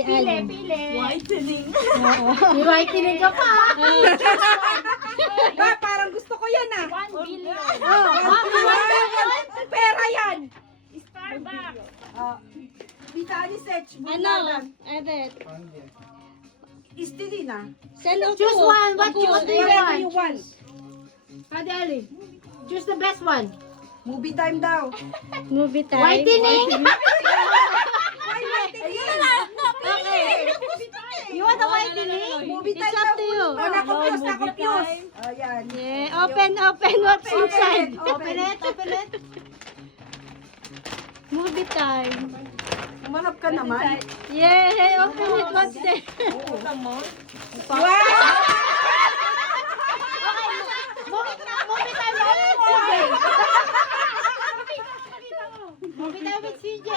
Si Alin. Whitening. May whitening ka pa. Ba, parang gusto ko yan ah. 1 billion. Pera yan. Starbucks. Vitali Sech. Ano? Evet. Istilina. Send out Choose one. What Ako, do you Whatever want? you want. Ate Ali, choose the best one. Movie time daw. Movie time. Whitening. Why whitening? Okay. You want the whitening? Movie time It's up to you. Oh, na-confuse, na-confuse. Oh, yan. Yeah. Open. What's inside? Open it. Movie time. Umarap ka naman. Yeah. Open it. What's there? Wow! Movie time with CJ. Movie time with CJ.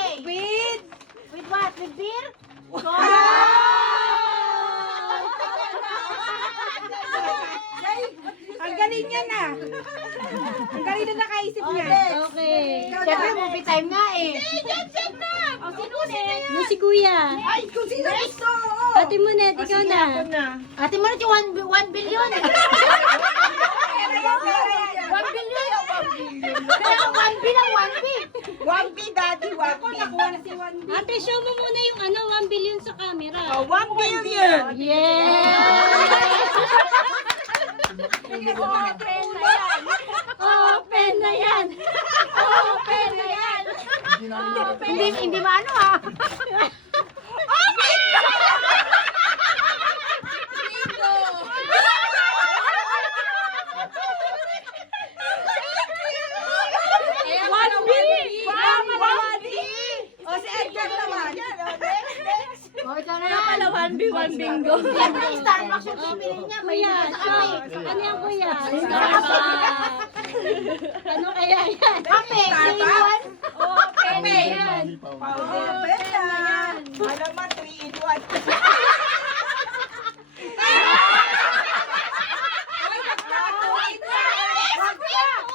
With what? With beer? Ang galing niya na. Ang galing na nakaisip niya. Okay. Siyempre, movie time nga eh. Yung si Kuya. Ay, kung sino gusto. Ate Monet, ikaw na. Ate mo na yung 1 billion. 1 billion. Kaya 1 billion, 1 billion. 1B, daddy, 1B. Nakuha na si 1B. Ate, show mo muna yung 1 billion sa camera. 1 billion. Yeah! Open na yan! Open na yan! Hindi maano ah. O, si Edgar naman. Oh, ito na yan. 1 bingo. Siyempre, Starbucks yung pipili niya. May Kuya, sa kape. ano yan kuya? Starbucks. Ano kaya yan? Kape, Starbucks? Open na yan. Open na. Alam mo, 3 in 1.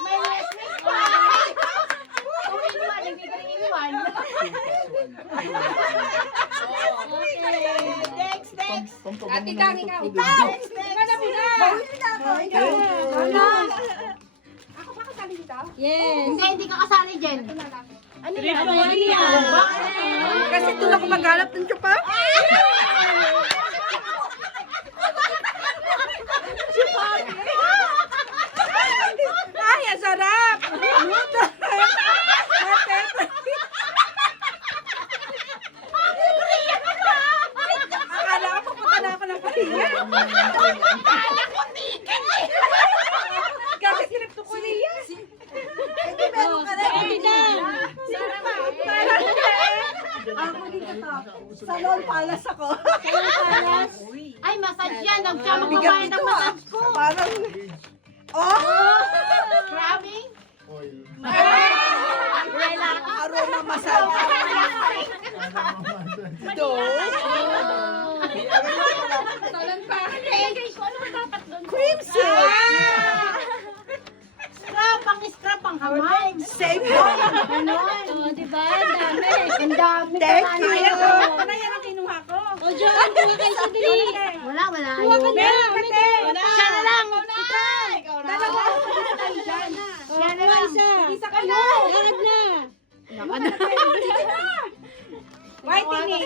May Westwick pa. 2-in-1, hindi 3-in-1. Next. Ate Kang, ikaw. Next. Bahuli na ako. Ikaw. Ako ba kasali dito? Yes. Hindi ka kasali dyan. Ano yan? Kasi doon ako maghanap ng chupa. Ay, ang sarap! Akala ko pupunta na ako ng Korea. Kasi trip to Korea. Hindi, meron ka rin. Ate na. Ako dito to. Sa Lord Palace ako. Ay, massage yan. Nang siya magbabayad ng massage ko. Parang... Oh! Grabe. Relax. Aroma massage. Salon pa. Cream silk. Scrap ang hamay. Same one. Ganon. Oh, diba? Ang dami. Ang dami. Thank you. Ano yan ang kinuha ko? O, John, kuha kayo sa dali. Wala. Kuha ka na. Siya na lang. Dalawa ako na tayo dyan. Siya na lang. Isa. Isa ka na. Lakad na. Whitening.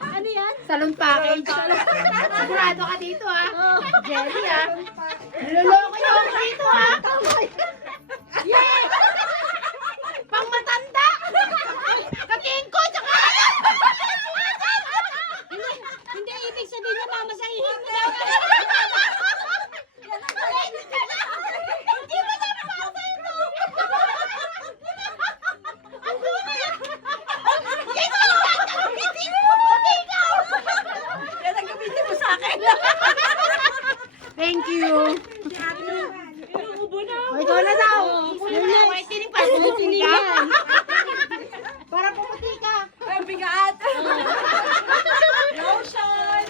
Ano yan? Salon package. Sigurado ka dito ha. Oh. Jelly ha. Niloloko niyo ako dito ha. Yay! Pang matanda. Katiin ko. Tsaka Hindi, ibig sabihin niya mamasahihin mo daw. Hindi mo siya napasa ito. Yan ang gamitin mo sa akin. Thank you. Si ate naman. O, ikaw na daw. Whitening pa. Whitening yan. Para pumuti ka. Ang bigat. Lotion.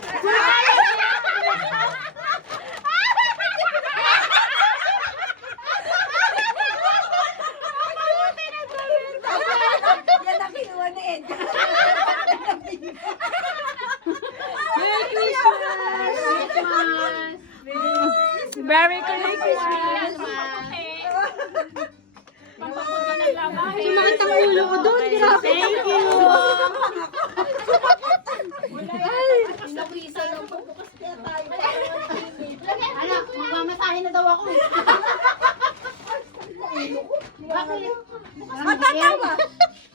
Yan ang kinuha ni Edgar. Merry Christmas! Sumakit ang ulo ko doon. Grabe. Thank you. Anak, magmamasahin na daw ako. Bakit? Bakit?